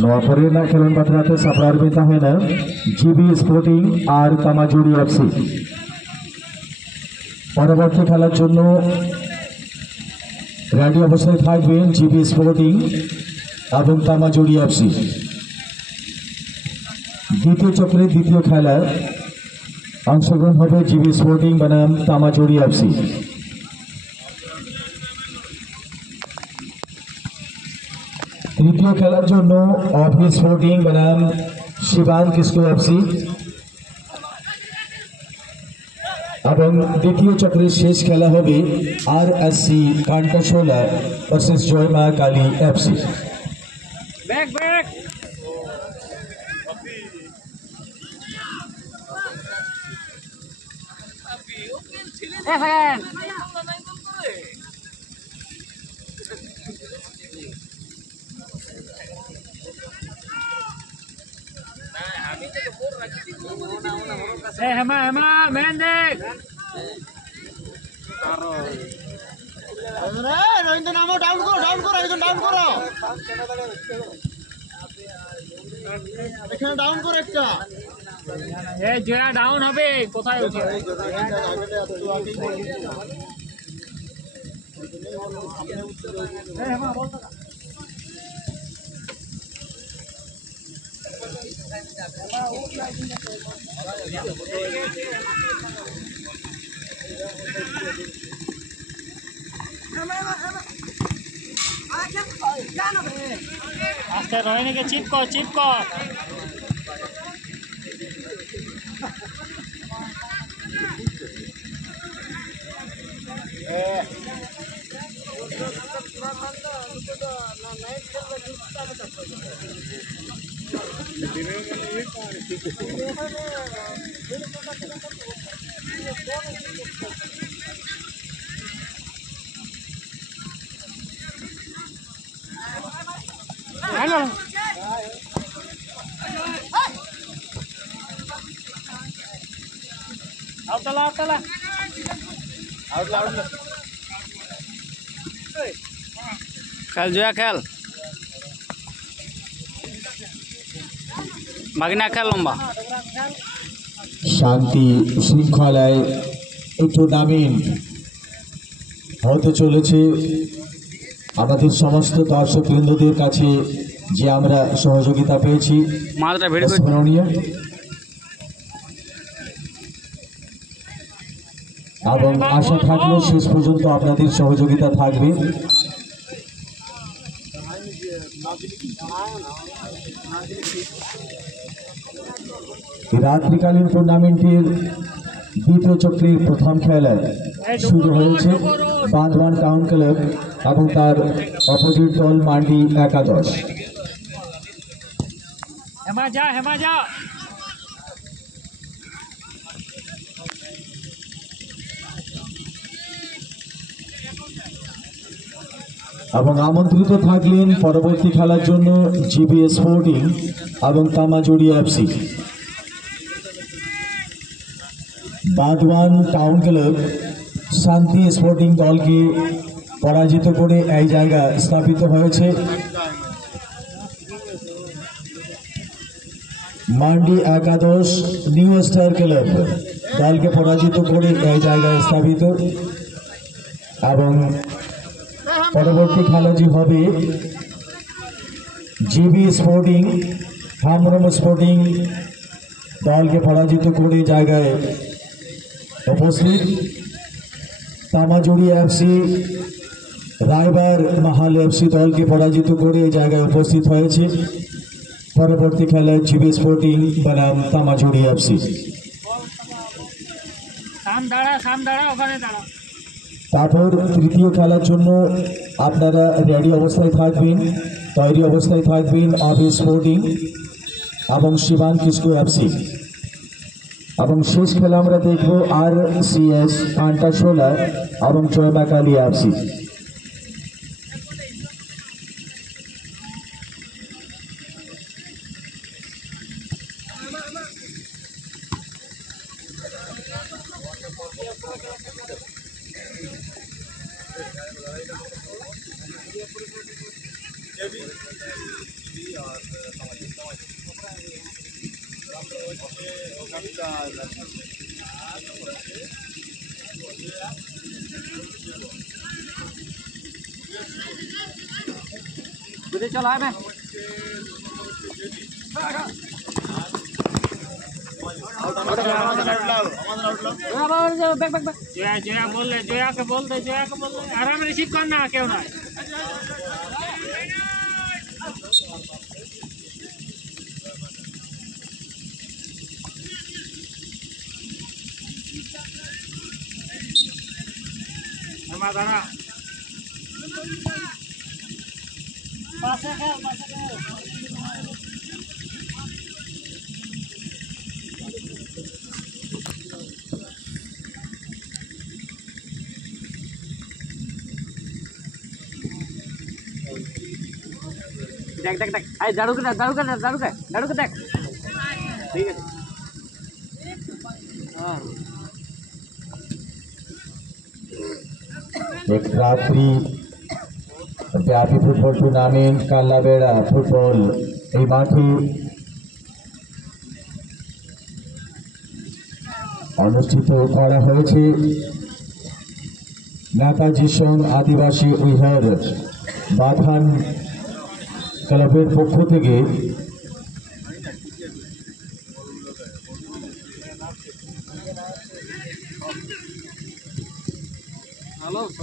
নোয়াপাড়া খেলন পাত্রাতে সাপড়ার বেতা হয় না জিবি স্পোর্টিং আর কামাজুরি এফসি। পরবর্তী খেলার জন্য রেডি অবস্থায় থাকবেন জিবি স্পোর্টিং এবং কামাজুরি এফসি। দ্বিতীয় চক্রে দ্বিতীয় খেলা অংশগ্রহণ হবে জিবি স্পোর্টিং বনাম কামাজুরি এফসি। তৃতীয় খেলার জন্য অভি স্পোর্টিং বনাম শিবান কিসকো এফসি এবং দ্বিতীয় চক্রের শেষ খেলা হবে RSC Kantashola versus Joyma Kali FC. ডাউন হবে কোথায় আস্তে রয়ে নাকি চিপক খেল জয়া খেল মাগনা খেল লম্বা শান্তি শৃঙ্খলায় এই টুর্নামেন্ট হতে চলেছে। আমাদের সমস্ত দর্শক বৃন্দদের কাছে যে আমরা সহযোগিতা পেয়েছি স্মরণীয় এবং আশা থাকলে শেষ পর্যন্ত আপনাদের সহযোগিতা থাকবে। রাত্রিকালীন টুর্নামেন্টের দ্বিতীয় চক্রের প্রথম খেলা শুরু হয়েছে বাঁধওয়ান টাউন ক্লাব এবং তার অপোজিট দল মান্ডি একাদশ। এবং আমন্ত্রিত থাকলেন পরবর্তী খেলার জন্য জিবি স্পোর্টিং এবং কামাজুরি এফসি। বাঁধওয়ান টাউন ক্লাব শান্তি স্পোর্টিং দলকে পরাজিত করে এই জায়গা স্থাপিত হয়েছে। মান্ডি একাদশ নিউ স্টার ক্লাব দলকে পরাজিত করে এই জায়গায় স্থাপিত এবং পরবর্তী খেলাটি হবে জিবি স্পোর্টিং হামরম স্পোর্টিং দলকে পরাজিত করে জায়গায় উপস্থিত। কামাজুরি এফসি রায়বার মাহাল এফসি দলকে পরাজিত করে জায়গায় উপস্থিত হয়েছে। পরবর্তী খেলায় জিবি স্পোর্টিং বনাম কামাজুরি এফসি। তারপর তৃতীয় খেলার জন্য আপনারা রেডি অবস্থায় থাকবেন, তৈরি অবস্থায় থাকবেন অভি স্পোর্টিং এবং শিবান কিসকো এফসি। এবং শেষ খেলা আমরা দেখব RCS কান্টাশোলা এবং জয়মা কালী এফসি। चल आए मैं जोया बोल ले जोया के बोल दे आराम रिसीव करना क्यों ना हमारा देख आई झाड़ू के देख ठीक है एक रात्रि व्यापी फुटबल टूर्नामेंट कालाबेड़ा फुटबल এই মাঠে অনুষ্ঠিত করা হয়েছে নেতাজি সংঘ আদিবাসী উইহার বাথান ক্লাবের পক্ষ থেকে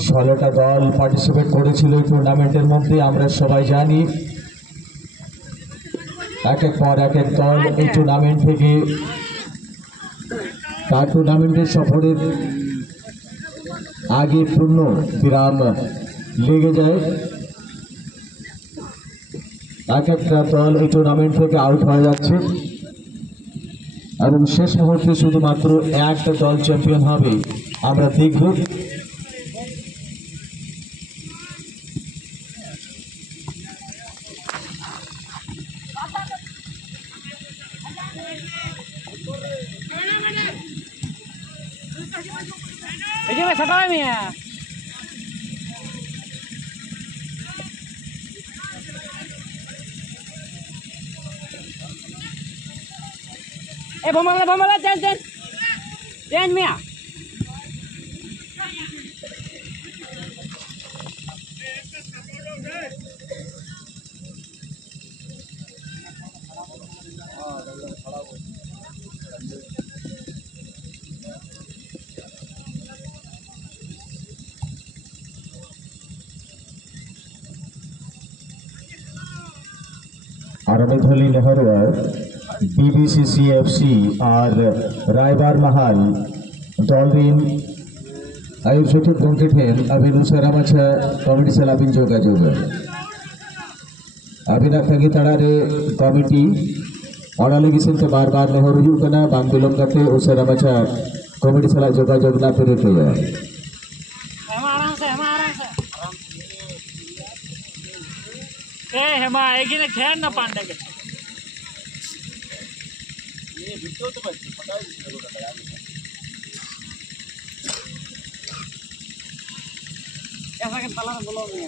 ষোলোটা দল পার্টিসিপেট করেছিল এই টুর্নামেন্টের মধ্যে আমরা সবাই জানি এক এক পর এক এক দল এই টুর্নামেন্ট থেকে তার টুর্নামেন্টের সফরের আগে পূর্ণ বিরাম লেগে যায় এক একটা দল এই টুর্নামেন্ট থেকে আউট হয়ে যাচ্ছে এবং শেষ মুহূর্তে শুধুমাত্র একটা দল চ্যাম্পিয়ন হবে আমরা দেখব मैं सटा में है ए भमला चल मिया आरमेधली नेहरुआ बीबीसीसीएफसी और रायबार महल डॉल्फिन आयुर्वेद बंकेठेन अभिनु सरामाछा कमिटी सलाबिन जोगाजोग अभिना तंगी तड़ारे कमिटी अड़ाले तो बार बार नेहरू हुकना बांग बिलम करते उसरामाछा कमिटी सला जोगाजोग ना पेरेते हेमा एक ही ने खेर ना पांडे के ये वीडियो तो बच्चे पता है वीडियो का यार ऐसा के तला बोलो नहीं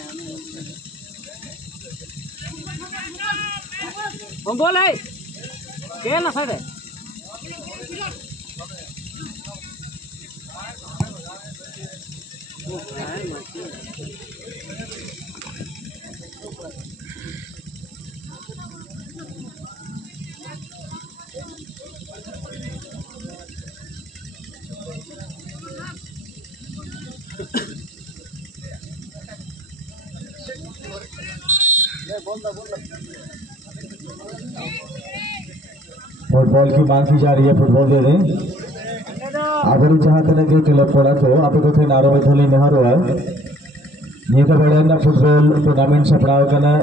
हम बोले के ना साइड फुटबॉल की मांग की जा रही है फुटबॉल दे दें अगर जहाँ तक क्लब पड़ा तो आप थे आरमेधली नेहरुआ ये तो बड़े ना फुटबॉल टूर्नामेंट से पड़ा करना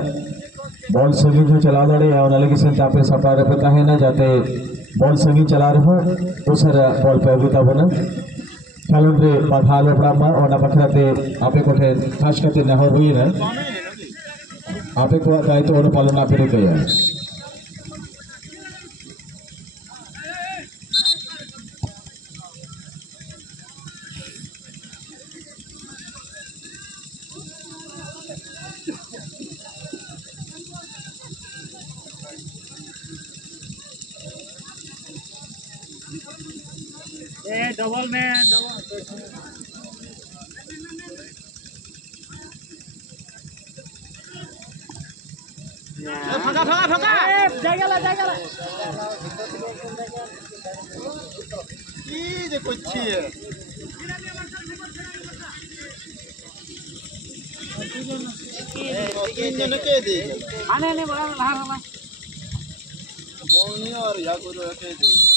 बॉल संगी जो चला दड़े लगे से आप सपारे पे कहे ना जाते बॉल संगी चला रहे हो उस बॉल पे अभी तब ना खेलों रे बाधा लोपड़ा और बखराते आपे कोठे खास करते नेहर हुई ना आपे को दायित्व और पालन आप गया ডবল ম্যান ডবল ফাঁকা ফাঁকা ফাঁকা জায়গা কি যে করছি কে দিই আনে বড় লাহা বলনি আর ইয়া করে কে দিই